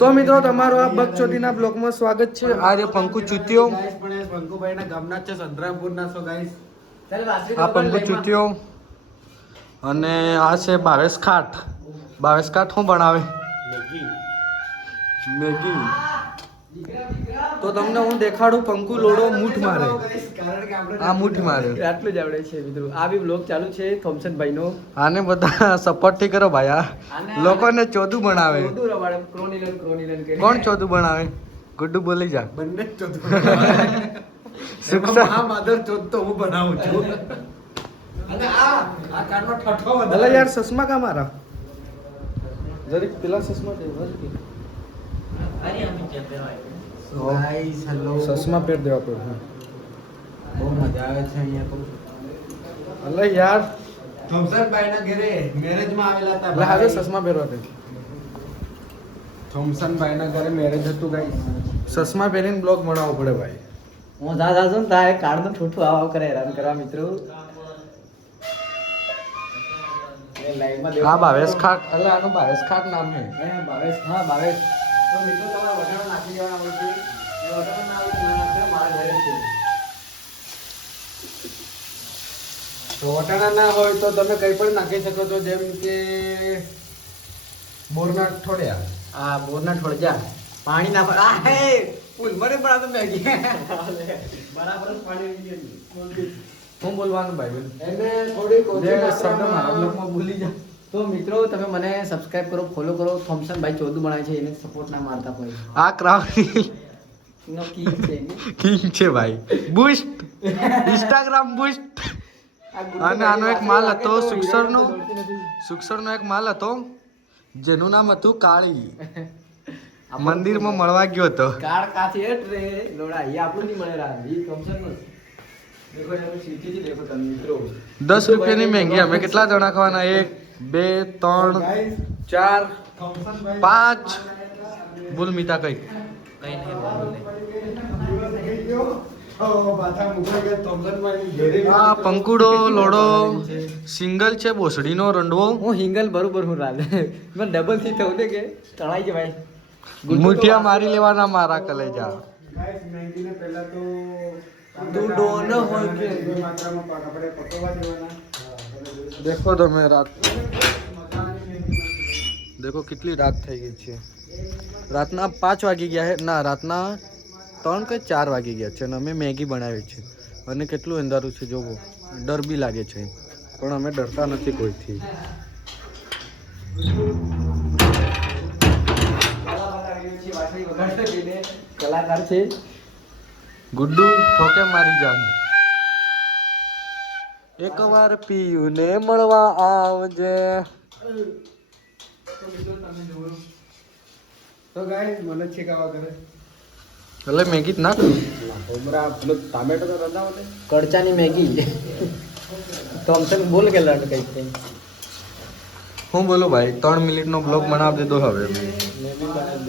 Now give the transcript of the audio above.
તો મિત્રો તમારો આ બકચોદીના બ્લોગમાં સ્વાગત છે. આજે પંકુ ચૂત્યો પંકુભાઈના ગામના છે સંતરામપુરના છો ગાઈસ. આ પંકુ ચૂત્યો અને આ છે ભાવેશ ખાટ. ભાવેશ ખાટ શું બનાવે? મેગી. તો તમને હું દેખાડું પંકુ લોડો મૂઠ મારે. આ મૂઠ મારે આટલું જ આવડે છે મિત્રો. આ બી બ્લોગ ચાલુ છે થોમસન ભાઈનો. આને બધા સપોર્ટ થી કરો ભાઈ. આ લોકોને ચોદું બનાવે. કોણ ચોદું બનાવે? ગુડ્ડુ બોલી જા. બંને મહામાદર ચોદ તો હું બનાવું છું. અને આ કારનો ઠઠો ભલે યાર સસમા કા મારા જરીક પેલા સસમા દે ગાઈસ હેલો. સસમા પહેર દેવા પડે. બહુ મજા આવે છે અહીંયા તો. અલે યાર થોમસનભાઈના ઘરે મેરેજમાં આવેલા હતા. એટલે હવે સસમા પહેરવા દે. થોમસનભાઈના ઘરે મેરેજ હતું ગાઈસ. સસમા પહેરીને બ્લોગ બનાવવો પડે ભાઈ. હું જાશું ને તારે કાર્ડનું ઠૂઠું આવ કરે હેરાન કરવા મિત્રો. હા ભાવેશ ખાટ. એટલે આનું ભાવેશ ખાટ નામ છે. ભાવેશ. હા ભાવેશ. તો મિત્રો તમારે વટાણો નાખી દેવાના હોય છે. એ વટાણો ના આવે તો ના નાખે, મારા ઘરે છે. તો વટાણા ના હોય તો તમે કંઈ પણ નાખી શકો છો, જેમ કે બોરના ઠોડ્યા. આ બોરના ઠોળજા પાણી ના આ હે ફૂલ મરે પણ આ તો મેગી બરાબર જ પાણી પી શું બોલવાનું ભાઈ? એને થોડી જે શબ્દ મારા બ્લોગમાં ભૂલી જા. તો મિત્રો તમે મને સબસ્ક્રાઇબ કરો, ફોલો કરો. થોમસન ભાઈ ચોદું બનાવે છે, એને સપોર્ટ ના મારતા કોઈ. આ ક્રાઉડ નો કિંગ છે ને. કિંગ છે ભાઈ. Boost Instagram boost. અને આનો એક માલ હતો સુક્ષરનો એક માલ હતો જેનું નામ હતું કાળી. મંદિરમાં મળવા ગયો હતો. કાર્ડ કાથી હેટ રે લોડા એ આપણું નહીં મળે રા ઈ થોમસન નો દેખો આપણે સીટી થી દેખો તમે મિત્રો 10 રૂપિયાની મહેંગી. અમે કેટલા જણા ખાવાના? 1 2 3 4 5. બોલ મીતા કઈ કઈ નહીં આ પંકુડો લોડો સિંગલ છે. બોસડીનો રંડવો. હું હિંગલ બરોબર હું રાલે મને ડબલ થી થવું દે કે તણાઈ જાય ભાઈ. મુઠિયા મારી લેવાના મારા કલેજા. ગાઈસ મેગીને પહેલા તો તું ડોન હોય કે માત્રામાં આપણે પકવવા દેવાના. દેખો તમે રાત દેખો કેટલી રાત થઈ ગઈ છે. રાતના 5 વાગી ગયા છે. ના રાતના 3 કે 4 વાગી ગયા છે અને અમે મેગી બનાવી છે. અને કેટલું અંધારું છે જોવો. ડર બી લાગે છે પણ અમે ડરતા નથી કોઈથી. કલાકાર છે ગુડ્ડુ ઠોકે મારી જાન. એકવાર પીયું ને મળવા આવજે. તો ગાઈસ મને છેકાવા કરે. એટલે મેગી જ નાખ. ઉમરા પેલો ટામેટો તો રંધાવો દે. કડચાની મેગી થોમસન બોલ કે લડ કઈ કઈ હું બોલું ભાઈ 3 મિનિટનો બ્લોગ બનાવી દીધો હવે. મેં બી બનાવી